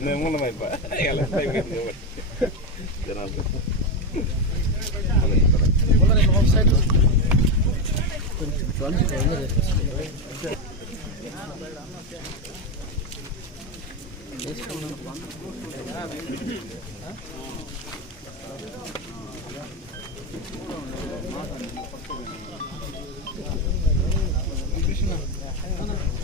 Ne mula mai pa. Yalla tay ngi ñew. Janal. Wala ni offside. Thank you.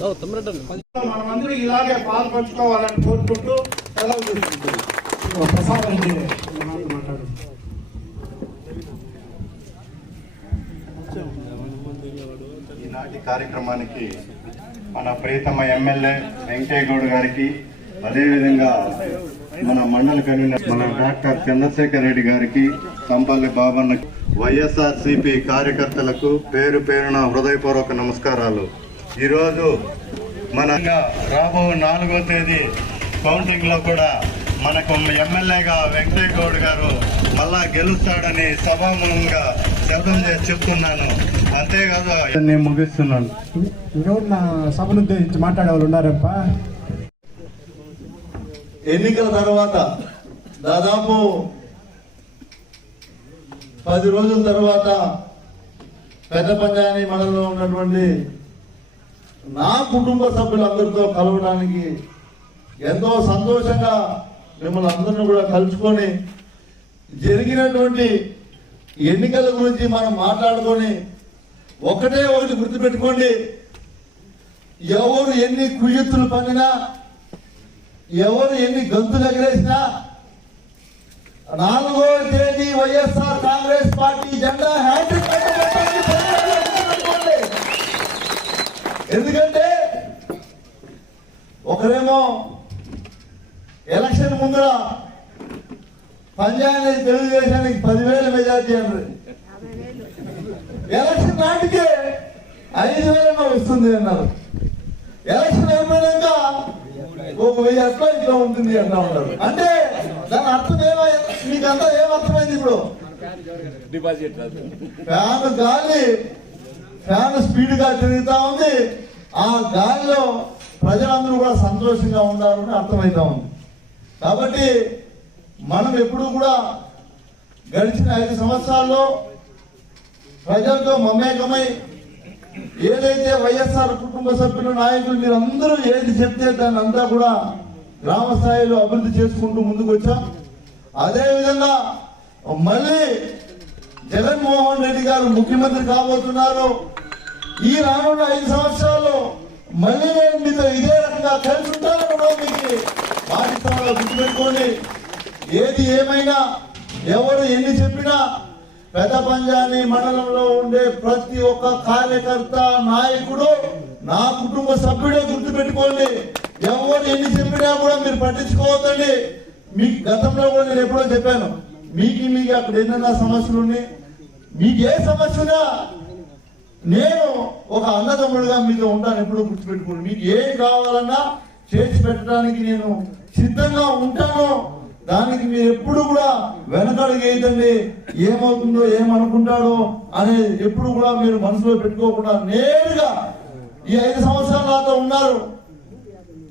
ఈనాటి కార్యక్రమానికి మన ప్రియతమ MLA Venkaiah Goud గారికి అదేవిధంగా మన మండలి కన్వీనర్ మన డాక్టర్ చంద్రశేఖర్ రెడ్డి గారికి సంపల్లి బాబన్న వైఎస్ఆర్ కార్యకర్తలకు పేరు పేరున హృదయపూర్వక నమస్కారాలు ఈరోజు మన రాబో నాలుగో తేదీ లో కూడా మనకు ఎమ్మెల్యేగా వెంకటయ్య గౌడ్ గారు మళ్ళా గెలుస్తాడని సభాముఖంగా శబ్దం చేసి చెప్తున్నాను అంతేకాదు నేను ముగిస్తున్నాను ఈరోజు నా సభను ఉద్దేశించి మాట్లాడే వాళ్ళు ఉన్నారప్ప ఎన్నికల తర్వాత దాదాపు పది రోజుల తర్వాత పెద్ద పంచాయతీ మండలంలో ఉన్నటువంటి నా కుటుంబ సభ్యులందరితో కలవడానికి ఎంతో సంతోషంగా మిమ్మల్ని అందరిని కూడా కలుసుకొని జరిగినటువంటి ఎన్నికల గురించి మనం మాట్లాడుకొని ఒకటే ఒకటి గుర్తుపెట్టుకోండి ఎవరు ఎన్ని కుయ్యత్తులు పండినా ఎవరు ఎన్ని గంతులు ఎగరేసినా నాలుగో తేదీ వైఎస్ఆర్ కాంగ్రెస్ పార్టీ జెండా హ్యాండ్ ఎందుకంటే ఒకరేమో ఎలక్షన్ ముందర అనేది తెలుగుదేశానికి పదివేల మెజార్టీ అన్నది ఎలక్షన్ నాటికే ఐదు వేల వస్తుంది అన్నారు ఎలక్షన్ అయిపోయాక ఒక వెయ్యి అట్లా ఇట్లా ఉంటుంది అంటా ఉన్నారు అంటే దాని అర్థం ఏమై మీకంతా ఏమర్థమైంది ఇప్పుడు డిపాజిట్ కాదు గాలి ఫ్యాన్ స్పీడ్గా తిరుగుతా ఉంది ఆ గాలిలో ప్రజలందరూ కూడా సంతోషంగా ఉండాలని అర్థమవుతా ఉంది కాబట్టి మనం ఎప్పుడూ కూడా గడిచిన ఐదు సంవత్సరాల్లో ప్రజలతో మమేకమై ఏదైతే వైఎస్ఆర్ కుటుంబ సభ్యులు నాయకులు మీరందరూ ఏది చెప్తే దాన్ని అంతా కూడా గ్రామ స్థాయిలో అభివృద్ధి చేసుకుంటూ ముందుకు వచ్చాం అదేవిధంగా మళ్ళీ జగన్మోహన్ రెడ్డి గారు ముఖ్యమంత్రి కాబోతున్నారు ఈ రానున్న ఐదు సంవత్సరాల్లో మళ్ళీ నేను మీతో ఇదే రకంగా కలిసి పాకిస్తాన్లో గుర్తుపెట్టుకోండి ఏది ఏమైనా ఎవరు ఎన్ని చెప్పినా పెద్ద పంజాని మండలంలో ఉండే ప్రతి ఒక్క కార్యకర్త నాయకుడు నా కుటుంబ సభ్యుడే గుర్తుపెట్టుకోండి ఎవరు ఎన్ని చెప్పినా కూడా మీరు పట్టించుకోవద్దండి మీ గతంలో కూడా నేను ఎప్పుడో చెప్పాను మీకు మీకు అక్కడ ఏదైనా సమస్యలు ఉన్నాయి మీకు ఏ సమస్య ఉన్నా నేను ఒక అన్నదమ్ముడుగా మీతో ఉంటాను ఎప్పుడూ గుర్తుపెట్టుకోండి మీకు ఏం కావాలన్నా చేసి పెట్టడానికి నేను సిద్ధంగా ఉంటాను దానికి మీరు ఎప్పుడు కూడా వెనకడుగేయదండి ఏమవుతుందో ఏమనుకుంటాడో అనేది ఎప్పుడు కూడా మీరు మనసులో పెట్టుకోకుండా నేరుగా ఈ ఐదు సంవత్సరాలు నాతో ఉన్నారు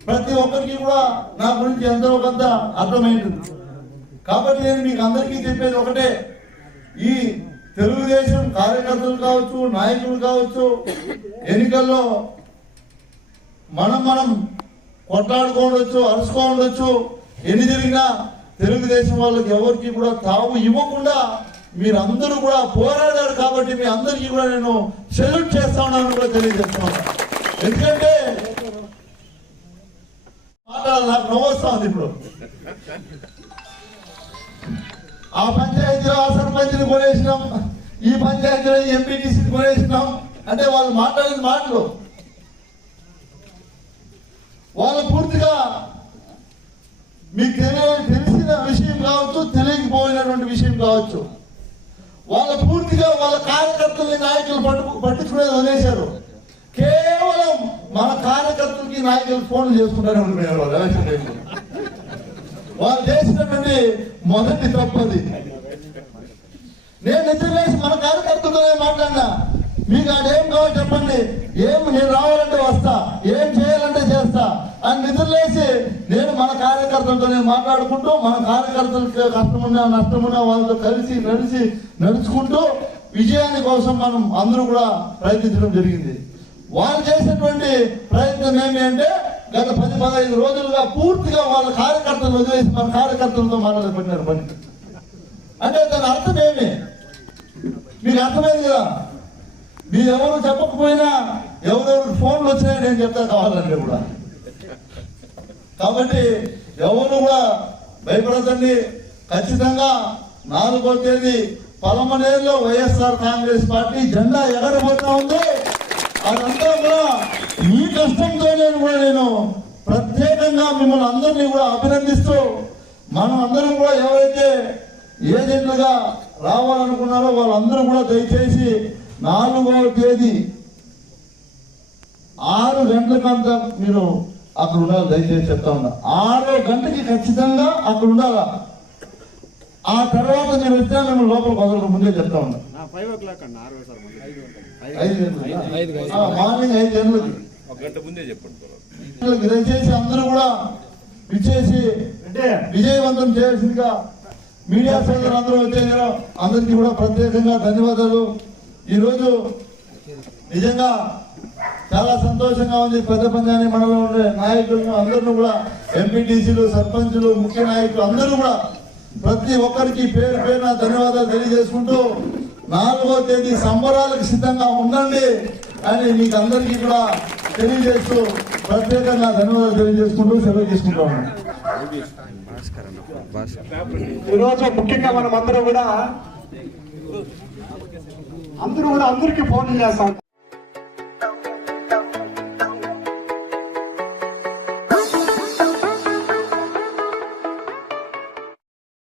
ప్రతి ఒక్కరికి కూడా నా గురించి ఎంతో కొంత అర్థమైంది కాబట్టి నేను మీకు అందరికీ చెప్పేది ఒకటే ఈ తెలుగుదేశం కార్యకర్తలు కావచ్చు నాయకులు కావచ్చు ఎన్నికల్లో మనం మనం కొట్లాడుకోవచ్చు అరుచుకోవచ్చు ఎన్ని జరిగినా తెలుగుదేశం వాళ్ళకి ఎవరికి కూడా తావు ఇవ్వకుండా మీరందరూ కూడా పోరాడారు కాబట్టి మీ అందరికీ కూడా నేను సెల్యూట్ చేస్తా ఉన్నాను కూడా తెలియజేస్తున్నాను ఎందుకంటే మాట్లాడాలి నాకు నవ్వు వస్తుంది ఇప్పుడు ఆ పంచాయతీలో ఆ సర్పంచ్ని కొనేసినాం ఈ పంచాయతీలో ఎంపీటీసీని కొనేసినాం అంటే వాళ్ళు మాట్లాడిన మాటలు వాళ్ళు పూర్తిగా మీకు తెలిసిన విషయం కావచ్చు తెలియకపోయినటువంటి విషయం కావచ్చు వాళ్ళు పూర్తిగా వాళ్ళ కార్యకర్తల్ని నాయకులు పట్టు పట్టించుకునేది వదిలేశారు కేవలం మన కార్యకర్తలకి నాయకులు ఫోన్లు చేసుకుంటానే వాళ్ళు వాళ్ళు చేసినటువంటి మొదటి తప్పది నేను నిద్ర వేసి మన కార్యకర్తలతోనే మాట్లాడినా మీకు ఆడేం కావాలి చెప్పండి ఏం నేను రావాలంటే వస్తా ఏం చేయాలంటే చేస్తా అని నిద్రలేసి నేను మన కార్యకర్తలతోనే మాట్లాడుకుంటూ మన కార్యకర్తలకి కష్టమున్నా నష్టమున్నా వాళ్ళతో కలిసి నడిచి నడుచుకుంటూ విజయాన్ని కోసం మనం అందరూ కూడా ప్రయత్నించడం జరిగింది వాళ్ళు చేసినటువంటి ప్రయత్నం ఏమి అంటే గత పది పదహైదు రోజులుగా పూర్తిగా వాళ్ళ కార్యకర్తలు వదిలేసి మన కార్యకర్తలతో మాట్లాడబడినారు పని అంటే దాని అర్థం ఏమి మీకు అర్థమైంది కదా ఎవరు చెప్పకపోయినా ఎవరెవరు ఫోన్లు వచ్చినాయి నేను చెప్తా కావాలండి కూడా కాబట్టి ఎవరు కూడా భయపడదండి ఖచ్చితంగా నాలుగో తేదీ పలమనేరులో వైఎస్ఆర్ కాంగ్రెస్ పార్టీ జెండా ఎగరబోతా ఉంది అదంతా కూడా ఈ కష్టంతో నేను కూడా నేను ప్రత్యేకంగా మిమ్మల్ని అందరినీ కూడా అభినందిస్తూ మనం అందరం కూడా ఎవరైతే ఏజెంట్లుగా రావాలనుకున్నారో వాళ్ళందరూ కూడా దయచేసి నాలుగవ తేదీ ఆరు గంటలకంతా మీరు అక్కడ ఉండాలి దయచేసి చెప్తా ఉన్నా ఆరో గంటకి ఖచ్చితంగా అక్కడ ఉండాలా ఆ తర్వాత నేను విద్యాలయం లోపల వదలకు ముందే చెప్తా ఉన్నా మార్నింగ్ ఐదు గంటలకి దయచేసి అందరూ కూడా విచ్చేసి విజయవంతం చేయాల్సిందిగా మీడియా సెంటర్ అందరూ వచ్చారు అందరికీ కూడా ప్రత్యేకంగా ధన్యవాదాలు ఈరోజు నిజంగా చాలా సంతోషంగా ఉంది పెద్ద పంజాని మండలంలో ఉండే నాయకులను అందరిని కూడా ఎంపీటీసీలు సర్పంచులు ముఖ్య నాయకులు అందరూ కూడా ప్రతి ఒక్కరికి పేరు పేరున ధన్యవాదాలు తెలియజేసుకుంటూ నాలుగో తేదీ సంబరాలకు సిద్ధంగా ఉండండి అని మీకు అందరికీ కూడా తెలియజేస్తూ ప్రత్యేకంగా ధన్యవాదాలు తెలియజేసుకుంటూ సెలవు తీసుకుంటాము ఈరోజు ముఖ్యంగా మనం అందరూ కూడా అందరూ కూడా అందరికీ ఫోన్ చేస్తాం